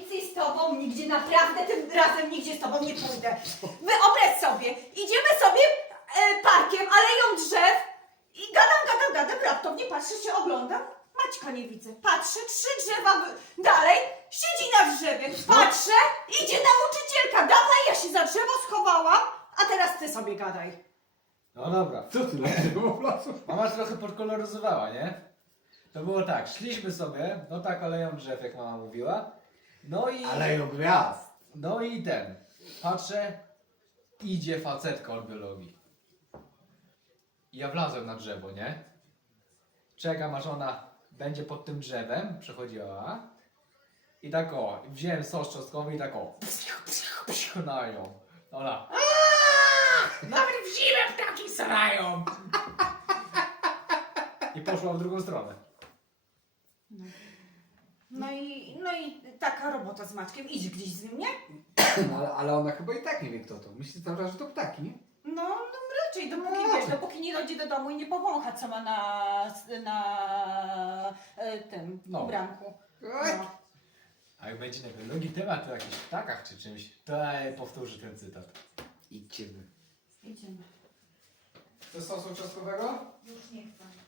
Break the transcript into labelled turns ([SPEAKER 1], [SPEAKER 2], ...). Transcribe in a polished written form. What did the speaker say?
[SPEAKER 1] więcej z tobą nigdzie, naprawdę tym razem nigdzie z tobą nie pójdę. Wyobraź sobie, idziemy sobie parkiem, aleją drzew i gadam, raptownie patrzę się, oglądam. Maćka nie widzę. Patrzę, 3 drzewa dalej, siedzi na drzewie. Patrzę, idzie nauczycielka. Dawaj, ja się za drzewo schowałam, a teraz ty sobie gadaj.
[SPEAKER 2] No dobra.
[SPEAKER 3] Co ty na po prostu?
[SPEAKER 2] Mama trochę podkoloryzowała, nie? To było tak, szliśmy sobie, no tak aleją drzew, jak mama mówiła. No i...
[SPEAKER 3] Aleją gwiazd.
[SPEAKER 2] No i patrzę, idzie facetka od biologii. I ja wlazłem na drzewo, nie? Czekam, aż ona będzie pod tym drzewem, przechodziła. I tak o, wziąłem sos czosnkowy i tak o, na nią. Ona, nawet w zimę ptaki srają. I poszła w drugą stronę.
[SPEAKER 1] No i taka robota z Maćkiem. Idź gdzieś z nim, nie?
[SPEAKER 3] No, ale ona chyba i tak nie wie kto to. Myśli cały czas, że to ptaki.
[SPEAKER 1] No raczej, dopóki nie dojdzie do domu i nie powącha, co ma na tym ubranku. No.
[SPEAKER 2] A jak będzie na biologii temat o jakichś ptakach czy czymś, to powtórzy ten cytat.
[SPEAKER 3] Idźcie wy.
[SPEAKER 1] Idziemy.
[SPEAKER 3] Chcesz sosu czosnkowego?
[SPEAKER 1] Już nie chcę.